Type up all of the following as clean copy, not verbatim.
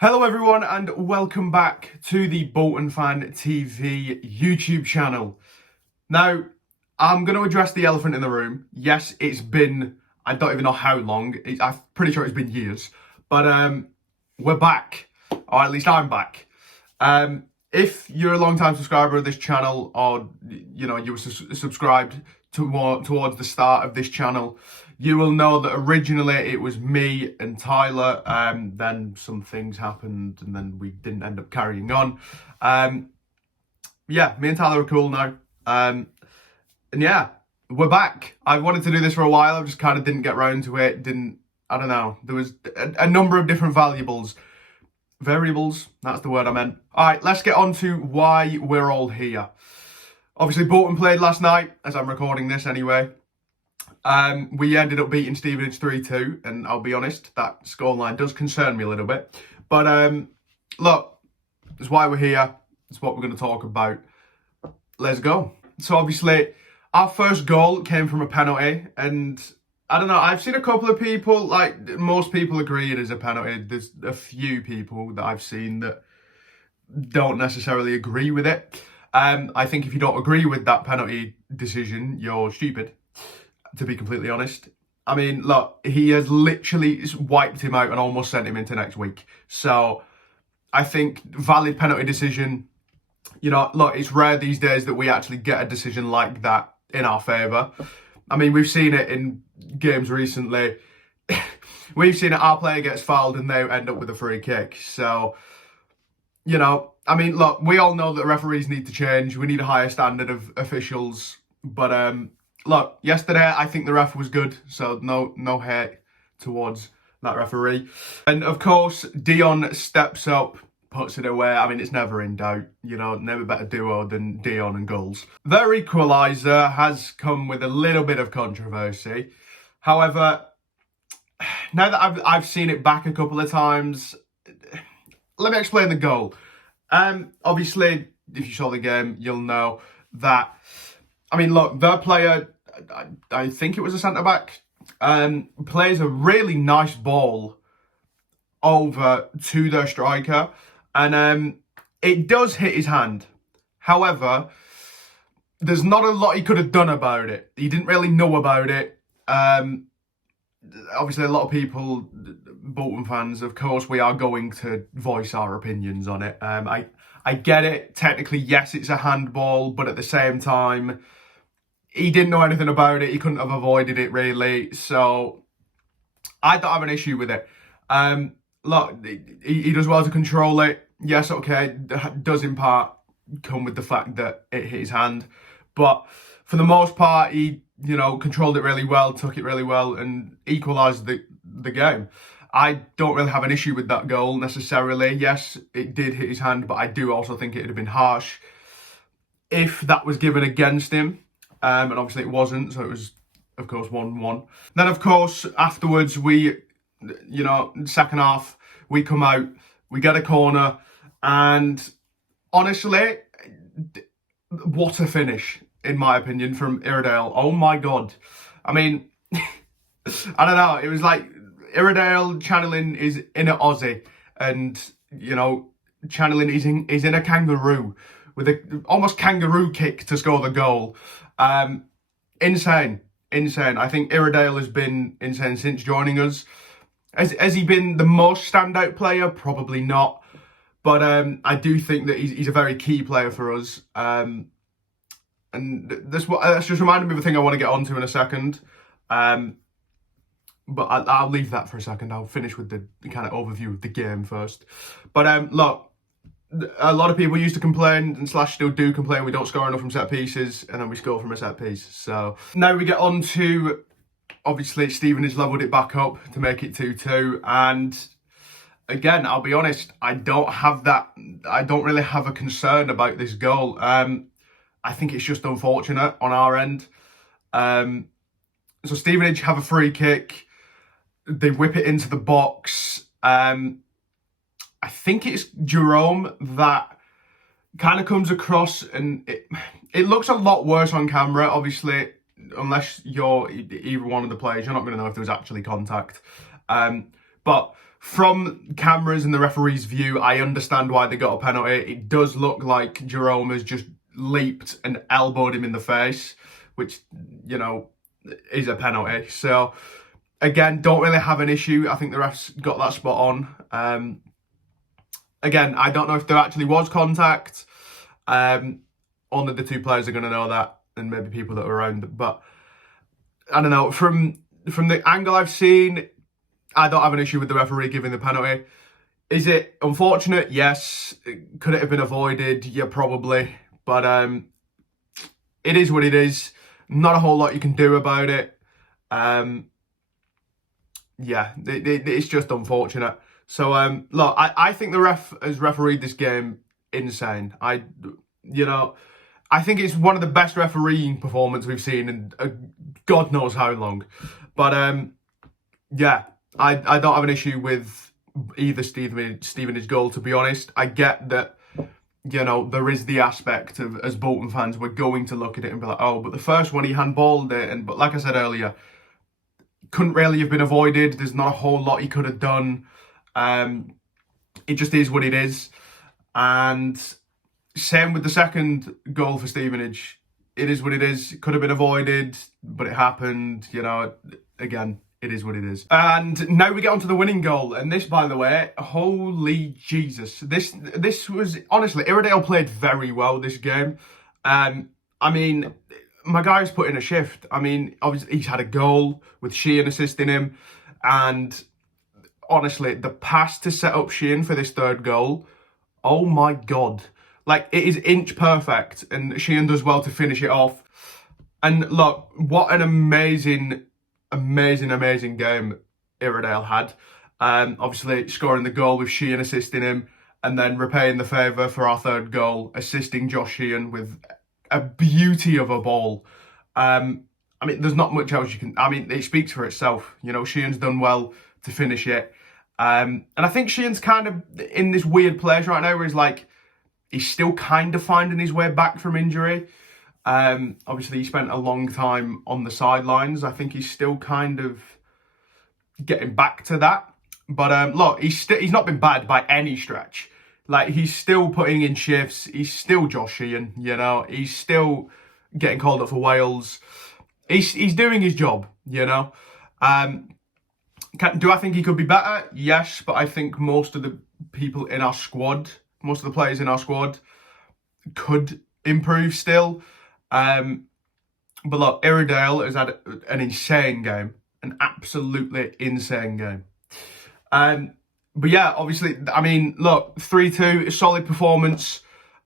Hello everyone and welcome back to the Bolton Fan TV YouTube channel. Now, I'm going to address the elephant in the room. Yes, it's been, I don't even know how long, I'm pretty sure it's been years, but we're back, or at least I'm back. If you're a long-time subscriber of this channel, or you were subscribed towards the start of this channel, you will know that originally it was me and Tyler. Then some things happened, and then we didn't end up carrying on. Yeah, me and Tyler are cool now. And yeah, we're back. I wanted to do this for a while. I just kind of didn't get round to it. I don't know. There was a number of different variables, that's the word I meant. All right, let's get on to why we're all here. Obviously, Bolton played last night, as I'm recording this anyway. We ended up beating Stevenage 3-2, and I'll be honest, that scoreline does concern me a little bit. But look, that's why we're here. That's what we're going to talk about. Let's go. So obviously, our first goal came from a penalty, and I don't know, I've seen a couple of people, like most people agree it is a penalty. There's a few people that I've seen that don't necessarily agree with it. I think if you don't agree with that penalty decision, you're stupid, to be completely honest. I mean, look, he has literally wiped him out and almost sent him into next week. So I think valid penalty decision, look, it's rare these days that we actually get a decision like that in our favour. I mean, we've seen it in games recently. We've seen it, our player gets fouled and they end up with a free kick. So, I mean, look, we all know that referees need to change. We need a higher standard of officials. But look, yesterday I think the ref was good, so no hate towards that referee. And of course, Dion steps up, puts it away. I mean, it's never in doubt. Never better duo than Dion and goals. Their equaliser has come with a little bit of controversy. However, now that I've seen it back a couple of times, let me explain the goal. Obviously, if you saw the game, you'll know that, I mean, look, their player, I think it was a centre-back, plays a really nice ball over to their striker, and it does hit his hand. However, there's not a lot he could have done about it. He didn't really know about it. Obviously, a lot of people, Bolton fans, of course, we are going to voice our opinions on it. I get it. Technically, yes, it's a handball, but at the same time, he didn't know anything about it. He couldn't have avoided it, really. So I don't have an issue with it. Look, he does well to control it. Yes, okay, does in part come with the fact that it hit his hand. But for the most part, he, controlled it really well, took it really well, and equalised the game. I don't really have an issue with that goal necessarily. Yes, it did hit his hand, but I do also think it would have been harsh if that was given against him. And obviously it wasn't, so it was, of course, 1-1. Then, of course, afterwards, we, second half, we come out, we get a corner, and honestly, what a finish, in my opinion, from Iredale. Oh my God. I mean, I don't know, it was like Iredale channeling his inner Aussie, and, channeling his inner kangaroo, with a almost kangaroo kick to score the goal. Insane. I think Iredale has been insane since joining us. Has he been the most standout player? Probably not. But I do think that he's a very key player for us. And that's just reminded me of a thing I want to get onto in a second. But I'll leave that for a second. I'll finish with the kind of overview of the game first. But look, a lot of people used to complain, and / still do complain, we don't score enough from set pieces, and then we score from a set piece. So now we get on to, obviously, Stevenage levelled it back up to make it 2-2. And again, I'll be honest, I don't really have a concern about this goal. I think it's just unfortunate on our end. So Stevenage have a free kick. They whip it into the box. I think it's Jerome that kind of comes across, and it looks a lot worse on camera, obviously, unless you're either one of the players. You're not going to know if there was actually contact. But from cameras and the referee's view, I understand why they got a penalty. It does look like Jerome has just leaped and elbowed him in the face, which, you know, is a penalty. So, again, don't really have an issue. I think the refs got that spot on. Again, I don't know if there actually was contact. Only the two players are going to know that, and maybe people that were around. But I don't know. From the angle I've seen, I don't have an issue with the referee giving the penalty. Is it unfortunate? Yes. Could it have been avoided? Yeah, probably. But it is what it is. Not a whole lot you can do about it. Yeah, it's just unfortunate. So, look, I think the ref has refereed this game insane. I think it's one of the best refereeing performances we've seen in God knows how long. But, yeah, I don't have an issue with either Stevenage goal, to be honest. I get that, you know, there is the aspect of, as Bolton fans, we're going to look at it and be like, oh, but the first one he handballed it. But like I said earlier, couldn't really have been avoided. There's not a whole lot he could have done. It just is what it is. And same with the second goal for Stevenage. It is what it is. It could have been avoided, but it happened. You know, again, it is what it is. And now we get on to the winning goal. And this, by the way, holy Jesus. This was, honestly, Iredale played very well this game. I mean, my guy's put in a shift. I mean, obviously, he's had a goal with Sheehan assisting him. And honestly, the pass to set up Sheehan for this third goal, oh my God. Like, it is inch perfect, and Sheehan does well to finish it off. And look, what an amazing game Iredale had. Obviously, scoring the goal with Sheehan assisting him, and then repaying the favour for our third goal, assisting Josh Sheehan with a beauty of a ball. I mean, there's not much else you can... I mean, it speaks for itself. You know, Sheehan's done well to finish it. And I think Sheehan's kind of in this weird place right now where he's like, he's still kind of finding his way back from injury. Obviously, he spent a long time on the sidelines. I think he's still kind of getting back to that. But look, he's not been bad by any stretch. Like, he's still putting in shifts. He's still Josh Sheehan, you know. He's still getting called up for Wales. He's doing his job, you know. Do I think he could be better? Yes, but I think most of the people in our squad, most of the players in our squad could improve still. But look, Iredale has had an insane game, an absolutely insane game. But yeah, obviously, I mean, look, 3-2, a solid performance.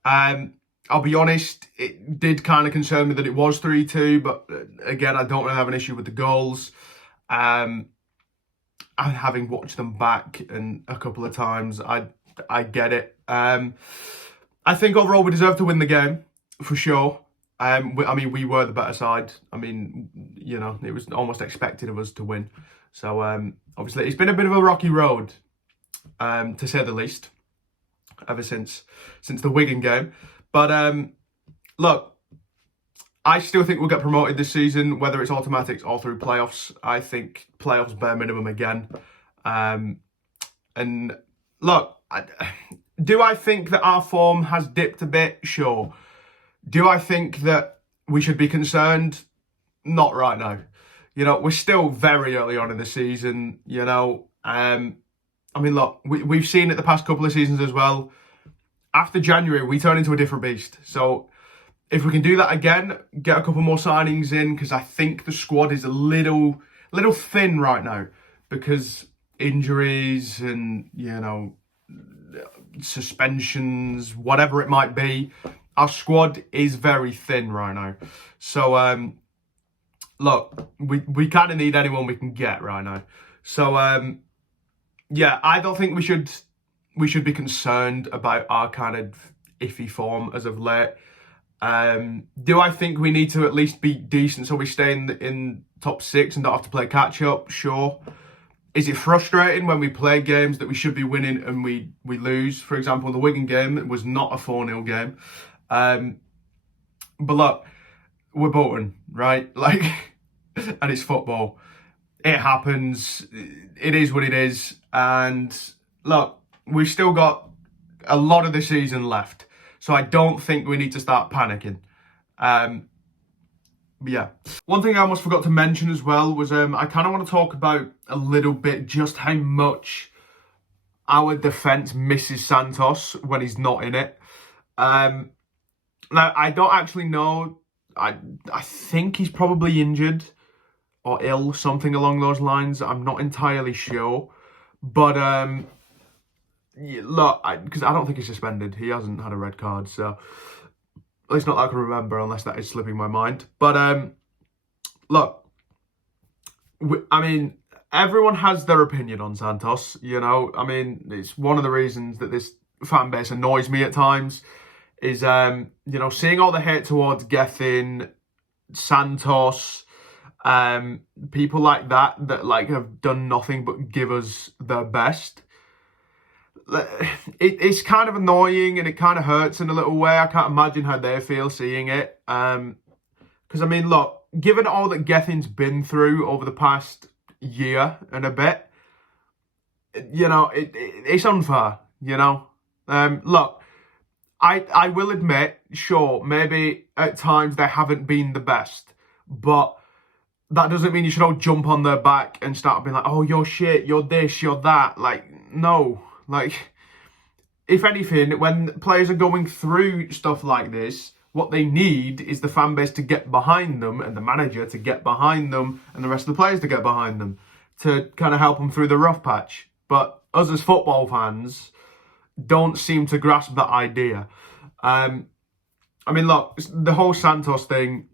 I'll be honest, it did kind of concern me that it was 3-2, but again, I don't really have an issue with the goals. And having watched them back and a couple of times, I get it. I think overall we deserve to win the game, for sure. I mean, we were the better side. I mean, you know, it was almost expected of us to win. So, obviously, it's been a bit of a rocky road, to say the least, ever since the Wigan game. But, look, I still think we'll get promoted this season, whether it's automatics or through playoffs. I think playoffs bare minimum again. And look, do I think that our form has dipped a bit? Sure. Do I think that we should be concerned? Not right now. You know, we're still very early on in the season, you know. I mean, look, we've seen it the past couple of seasons as well. After January, we turn into a different beast. So if we can do that again, get a couple more signings in, because I think the squad is a little thin right now because injuries and, you know, suspensions, whatever it might be. Our squad is very thin right now. So, look, we kind of need anyone we can get right now. So, yeah, I don't think we should be concerned about our kind of iffy form as of late. Do I think we need to at least be decent so we stay in top 6 and don't have to play catch up? Sure. Is it frustrating when we play games that we should be winning and we lose? For example, the Wigan game, it was not a 4-0 game. But look, we're Bolton, right? Like, and it's football. It happens. It is what it is. And look, we've still got a lot of the season left, so I don't think we need to start panicking. But yeah, one thing I almost forgot to mention as well was I kind of want to talk about a little bit just how much our defence misses Santos when he's not in it. Now, I don't actually know. I think he's probably injured or ill, something along those lines. I'm not entirely sure. But, yeah, look, because I don't think he's suspended. He hasn't had a red card, so at least not that I can remember, unless that is slipping my mind. But, look, I mean, everyone has their opinion on Santos, you know. I mean, it's one of the reasons that this fan base annoys me at times is, you know, seeing all the hate towards Gethin, Santos, people like that like have done nothing but give us their best. It's kind of annoying and it kind of hurts in a little way. I can't imagine how they feel seeing it. Because, I mean, look, given all that Gethin's been through over the past year and a bit, you know, it's unfair, you know. Look, I will admit, sure, maybe at times they haven't been the best, but that doesn't mean you should all jump on their back and start being like, oh, you're shit, you're this, you're that. Like, no. Like, if anything, when players are going through stuff like this, what they need is the fan base to get behind them and the manager to get behind them and the rest of the players to get behind them to kind of help them through the rough patch. But us as football fans don't seem to grasp that idea. I mean, look, the whole Santos thing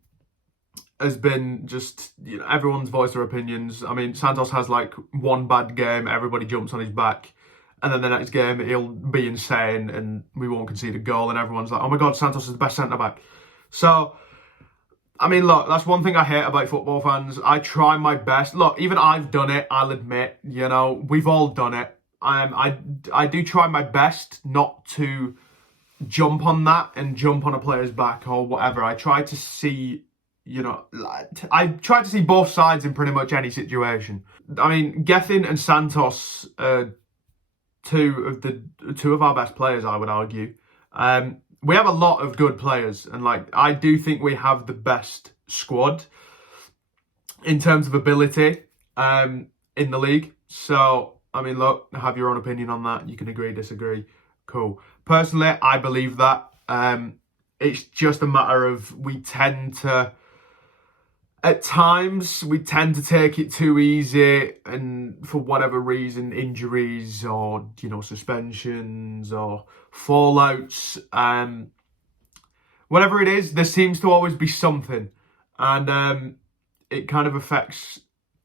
has been just, you know, everyone's voiced their opinions. I mean, Santos has like one bad game, everybody jumps on his back, and then the next game he'll be insane and we won't concede a goal and everyone's like, oh my God, Santos is the best centre-back. So, I mean, look, that's one thing I hate about football fans. I try my best. Look, even I've done it, I'll admit, you know, we've all done it. I do try my best not to jump on that and jump on a player's back or whatever. I try to see, you know, I try to see both sides in pretty much any situation. I mean, Gethin and Santos are two of our best players, I would argue. We have a lot of good players, and like I do think we have the best squad in terms of ability in the league. So, I mean, look, have your own opinion on that. You can agree, disagree. Cool. Personally, I believe that. It's just a matter of at times, we tend to take it too easy, and for whatever reason, injuries or, you know, suspensions or fallouts, whatever it is, there seems to always be something. And it kind of affects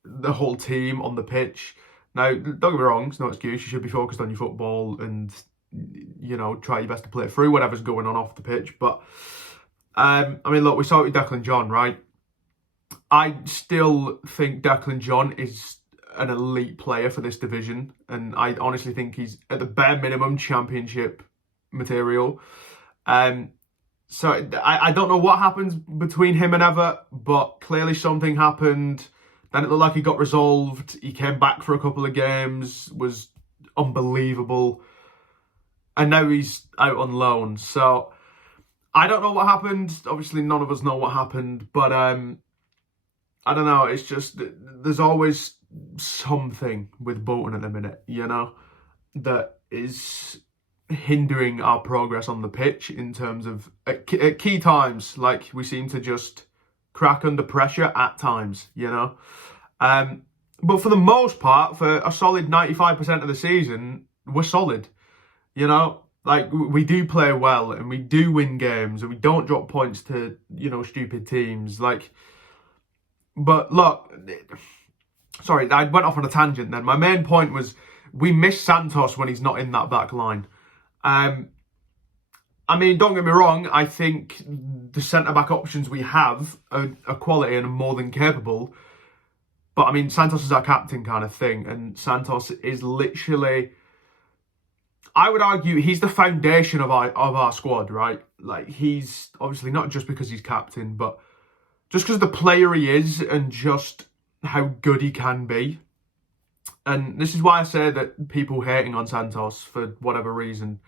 the whole team on the pitch. Now, don't get me wrong, it's no excuse. You should be focused on your football and, you know, try your best to play through whatever's going on off the pitch. But, I mean, look, we saw it with Declan John, right? I still think Declan John is an elite player for this division. And I honestly think he's, at the bare minimum, championship material. So I don't know what happens between him and Ever, but clearly something happened. Then it looked like he got resolved. He came back for a couple of games, was unbelievable. And now he's out on loan. So I don't know what happened. Obviously, none of us know what happened. But I don't know. It's just, there's always something with Bolton at the minute, you know, that is hindering our progress on the pitch in terms of at key times. Like, we seem to just crack under pressure at times, you know. But for the most part, for a solid 95% of the season, we're solid, you know. Like, we do play well and we do win games and we don't drop points to, you know, stupid teams. Like, but look, sorry, I went off on a tangent then. My main point was we miss Santos when he's not in that back line. I mean, don't get me wrong, I think the centre-back options we have are quality and are more than capable. But, I mean, Santos is our captain kind of thing. And Santos is literally, I would argue, he's the foundation of our squad, right? Like, he's obviously not just because he's captain, but just because of the player he is and just how good he can be. And this is why I say that people hating on Santos for whatever reason,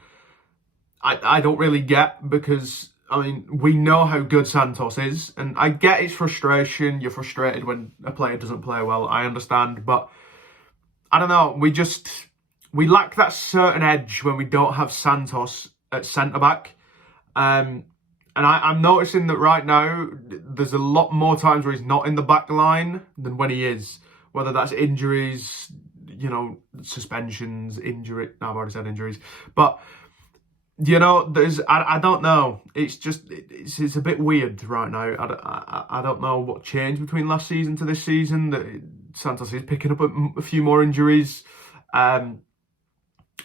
I don't really get, because, I mean, we know how good Santos is, and I get his frustration. You're frustrated when a player doesn't play well. I understand, but I don't know. We lack that certain edge when we don't have Santos at centre-back. And I'm noticing that right now, there's a lot more times where he's not in the back line than when he is. Whether that's injuries, you know, suspensions, injury. No, I've already said injuries. But, you know, I don't know. It's just, it's a bit weird right now. I don't know what changed between last season to this season. That Santos is picking up a few more injuries. But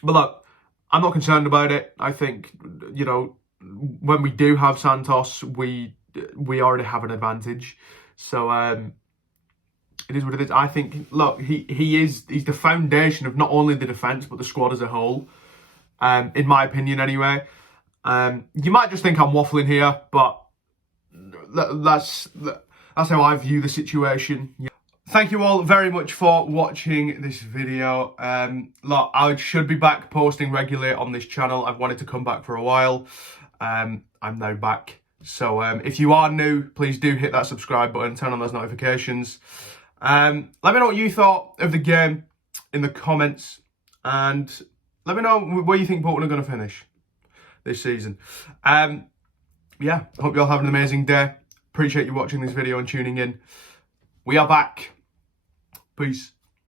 look, I'm not concerned about it. I think, you know, when we do have Santos, we already have an advantage. So it is what it is. I think, look, he's the foundation of not only the defence but the squad as a whole. In my opinion, anyway. You might just think I'm waffling here, but that's how I view the situation. Thank you all very much for watching this video. Look, I should be back posting regularly on this channel. I've wanted to come back for a while. I'm now back. So if you are new, please do hit that subscribe button, turn on those notifications. Let me know what you thought of the game in the comments, and let me know where you think Bolton are going to finish this season. Yeah, I hope you all have an amazing day. Appreciate you watching this video and tuning in. We are back. Peace.